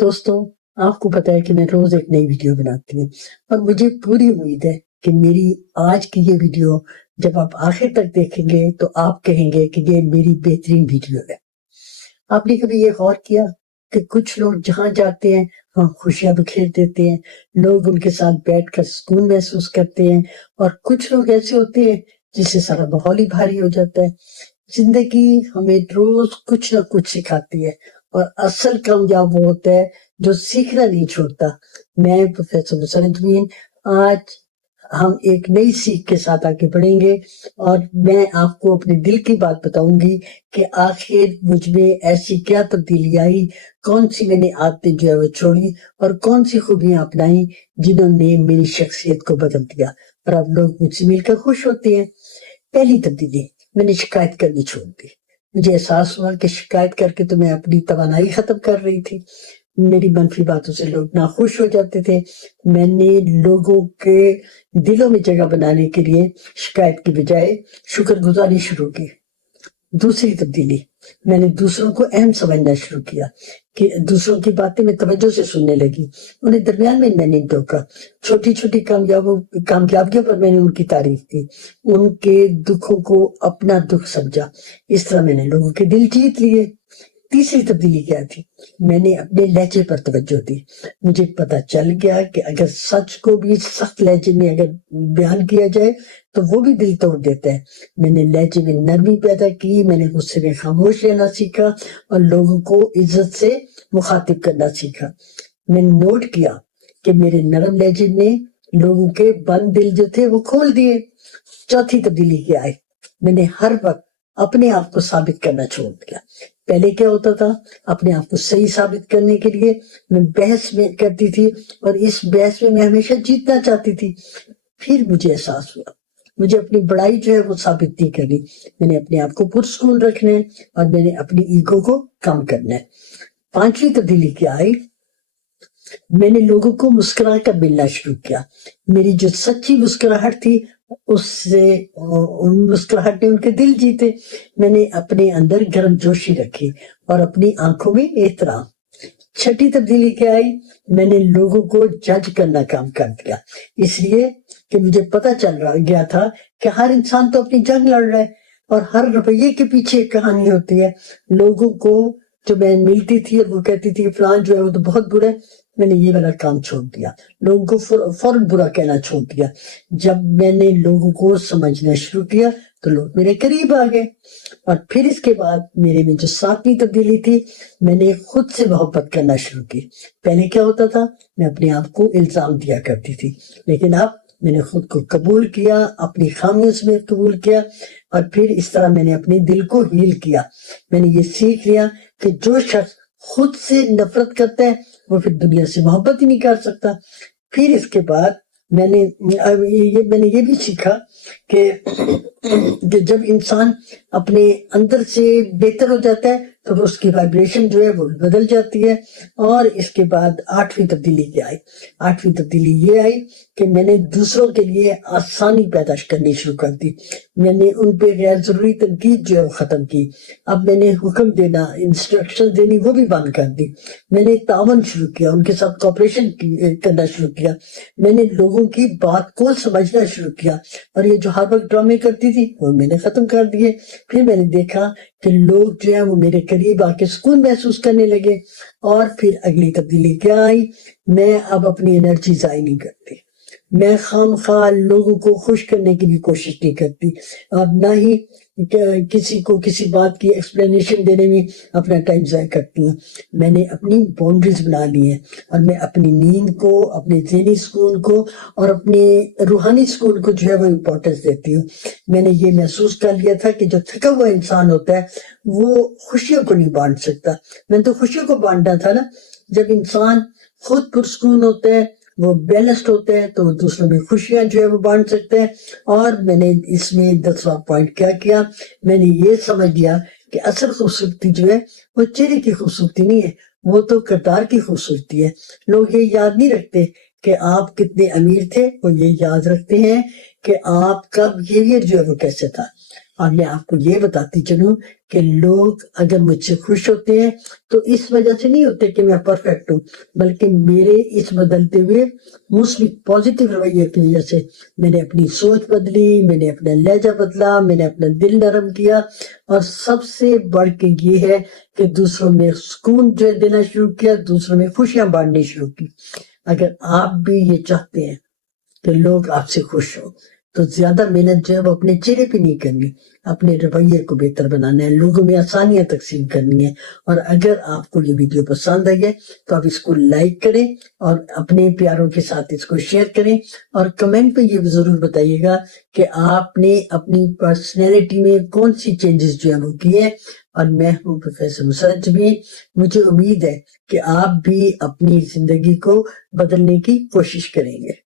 دوستوں، آپ کو پتا ہے کہ میں روز ایک نئی ویڈیو بناتی ہوں اور مجھے پوری امید ہے کہ میری آج کی یہ ویڈیو جب آپ آخر تک دیکھیں گے تو آپ کہیں گے کہ یہ میری بہترین ویڈیو ہے۔ آپ نے کبھی یہ غور کیا کہ کچھ لوگ جہاں جاتے ہیں وہاں خوشیاں بکھیر دیتے ہیں، لوگ ان کے ساتھ بیٹھ کر سکون محسوس کرتے ہیں، اور کچھ لوگ ایسے ہوتے ہیں جس سے سارا ماحول ہی بھاری ہو جاتا ہے۔ زندگی ہمیں روز کچھ نہ کچھ سکھاتی ہے، اور اصل کامیاب وہ ہوتا ہے جو سیکھنا نہیں چھوڑتا۔ میں پروفیسر مسرت امین، آج ہم ایک نئی سیکھ کے ساتھ آگے بڑھیں گے، اور میں آپ کو اپنے دل کی بات بتاؤں گی کہ آخر مجھ میں ایسی کیا تبدیلی آئی، کون سی میں نے عادتیں جو ہے وہ چھوڑی، اور کون سی خوبیاں اپنائی جنہوں نے میری شخصیت کو بدل دیا، اور اب لوگ مجھ سے مل کر خوش ہوتے ہیں۔ پہلی تبدیلی، میں نے شکایت کرنی چھوڑ دی۔ مجھے احساس ہوا کہ شکایت کر کے تو میں اپنی توانائی ختم کر رہی تھی۔ میری منفی باتوں سے لوگ ناخوش ہو جاتے تھے۔ میں نے لوگوں کے دلوں میں جگہ بنانے کے لیے شکایت کی بجائے شکر گزاری شروع کی۔ دوسری تبدیلی، میں نے دوسروں کو اہم سمجھنا شروع کیا، کہ دوسروں کی باتیں میں توجہ سے سننے لگی، انہیں درمیان میں نہیں ٹوکا۔ چھوٹی چھوٹی کامیابیوں پر میں نے ان کی تعریف کی، ان کے دکھوں کو اپنا دکھ سمجھا۔ اس طرح میں نے لوگوں کے دل جیت لیے۔ تیسری تبدیلی کیا تھی؟ میں نے اپنے لہجے پر توجہ دی۔ مجھے پتا چل گیا کہ اگر سچ کو بھی سخت لہجے میں اگر بیان کیا جائے تو وہ بھی دل توڑ دیتا ہے۔ میں نے لہجے میں نرمی پیدا کی، میں نے غصے میں خاموش رہنا سیکھا، اور لوگوں کو عزت سے مخاطب کرنا سیکھا۔ میں نے نوٹ کیا کہ میرے نرم لہجے نے لوگوں کے بند دل جو تھے وہ کھول دیے۔ چوتھی تبدیلی کیا ہے؟ میں نے ہر وقت اپنے آپ کو ثابت کرنا چھوڑ دیا۔ پہلے کیا ہوتا تھا؟ اپنے آپ کو صحیح ثابت کرنے کے لیے میں بحث میں کرتی تھی، اور اس بحث میں ہمیشہ جیتنا چاہتی تھی۔ پھر مجھے احساس ہوا مجھے اپنی بڑائی جو ہے وہ ثابت نہیں کرنی، میں نے اپنے آپ کو پرسکون رکھنا ہے، اور میں نے اپنی ایگو کو کم کرنا ہے۔ پانچویں تبدیلی کیا آئی؟ میں نے لوگوں کو مسکرا کر ملنا شروع کیا۔ میری جو سچی مسکراہٹ تھی اس سے مسکراہٹ نے ان کے دل جیتے۔ میں نے اپنے اندر گرم جوشی رکھی اور اپنی آنکھوں میں احترام۔ چھٹی تبدیلی کیا آئی؟ میں نے لوگوں کو جج کرنا کام کر دیا، اس لیے کہ مجھے پتا چل گیا تھا کہ ہر انسان تو اپنی جنگ لڑ رہا ہے، اور ہر رویے کے پیچھے ایک کہانی ہوتی ہے۔ لوگوں کو جو میں ملتی تھی اور وہ کہتی تھی فلان جو ہے وہ تو بہت برا ہے، میں نے یہ والا کام چھوڑ دیا، لوگوں کو فوراً برا کہنا چھوڑ دیا۔ جب میں نے لوگوں کو سمجھنا شروع کیا تو لوگ میرے قریب آ گئے۔ اور پھر اس کے بعد میرے میں جو ساتویں تبدیلی تھی، میں نے خود سے محبت کرنا شروع کی۔ پہلے کیا ہوتا تھا؟ میں اپنے آپ کو الزام دیا کرتی تھی، لیکن اب میں نے خود کو قبول کیا، اپنی خامیوں سے قبول کیا، اور پھر اس طرح میں نے اپنے دل کو ہیل کیا۔ میں نے یہ سیکھ لیا کہ جو شخص خود سے نفرت کرتا ہے وہ پھر دنیا سے محبت ہی نہیں کر سکتا۔ پھر اس کے بعد میں نے یہ بھی سیکھا کہ جب انسان اپنے اندر سے بہتر ہو جاتا ہے تو اس کی وائبریشن جو ہے وہ بدل جاتی ہے۔ اور اس کے بعد آٹھویں تبدیلی کیا آئی؟ آٹھویں تبدیلی یہ آئی کہ میں نے دوسروں کے لیے آسانی پیدا کرنی شروع کر دی۔ میں نے ان پہ غیر ضروری تنقید جو ہے وہ ختم کی۔ اب میں نے حکم دینا، انسٹرکشن دینی وہ بھی بند کر دی۔ میں نے تعاون شروع کیا، ان کے ساتھ کوآپریشن کرنا شروع کیا۔ میں نے لوگوں کی بات کو سمجھنا شروع کیا، اور یہ جو ہر وقت ڈرامے کرتی تھی وہ میں نے ختم کر دیے۔ پھر میں نے دیکھا کہ لوگ جو ہے وہ میرے قریب آ کے سکون محسوس کرنے لگے۔ اور پھر اگلی تبدیلی کیا آئی؟ میں اب اپنی انرجی ضائع نہیں کرتی، میں خواہ لوگوں کو خوش کرنے کی بھی کوشش نہیں کرتی، اور نہ ہی کسی کو کسی بات کی ایکسپلینیشن دینے میں اپنا ٹائم ضائع کرتی ہوں۔ میں نے اپنی باؤنڈریز بنا لی ہیں، اور میں اپنی نیند کو، اپنے ذہنی سکون کو اور اپنے روحانی سکون کو جو ہے وہ امپورٹنس دیتی ہوں۔ میں نے یہ محسوس کر لیا تھا کہ جو تھکا ہوا انسان ہوتا ہے وہ خوشیوں کو نہیں بانٹ سکتا۔ میں نے تو خوشیوں کو بانٹنا تھا نا۔ جب انسان خود پرسکون ہوتا ہے، وہ بیلنسڈ ہوتا ہے، تو وہ دوسروں میں خوشیاں جو ہے وہ بانٹ سکتے ہیں۔ اور میں نے اس میں 10واں پوائنٹ کیا کیا؟ میں نے یہ سمجھ لیا کہ اصل خوبصورتی جو ہے وہ چہرے کی خوبصورتی نہیں ہے، وہ تو کردار کی خوبصورتی ہے۔ لوگ یہ یاد نہیں رکھتے کہ آپ کتنے امیر تھے، وہ یہ یاد رکھتے ہیں کہ آپ کا بیہیویئر جو ہے وہ کیسے تھا۔ اور میں آپ کو یہ بتاتی چلوں کہ لوگ اگر مجھ سے خوش ہوتے ہیں تو اس وجہ سے نہیں ہوتے کہ میں پرفیکٹ ہوں، بلکہ میرے اس بدلتے ہوئے مثبت پازیٹیو رویے کی وجہ سے میں نے اپنی سوچ بدلی، میں نے اپنا لہجہ بدلا، میں نے اپنا دل نرم کیا، اور سب سے بڑھ کے یہ ہے کہ دوسروں میں سکون جو دینا شروع کیا، دوسروں میں خوشیاں بانٹنی شروع کی۔ اگر آپ بھی یہ چاہتے ہیں کہ لوگ آپ سے خوش ہوں تو زیادہ محنت جو ہے وہ اپنے چہرے پہ نہیں کرنی، اپنے رویے کو بہتر بنانا ہے، لوگوں میں آسانیاں تقسیم کرنی ہے۔ اور اگر آپ کو یہ ویڈیو پسند آئی ہے تو آپ اس کو لائک کریں اور اپنے پیاروں کے ساتھ اس کو شیئر کریں، اور کمنٹ پہ یہ ضرور بتائیے گا کہ آپ نے اپنی پرسنالٹی میں کون سی چینجز جو ہے وہ کی ہے۔ اور میں ہوں پروفیسر مسرت جبین، مجھے امید ہے کہ آپ بھی اپنی زندگی کو بدلنے کی کوشش کریں گے۔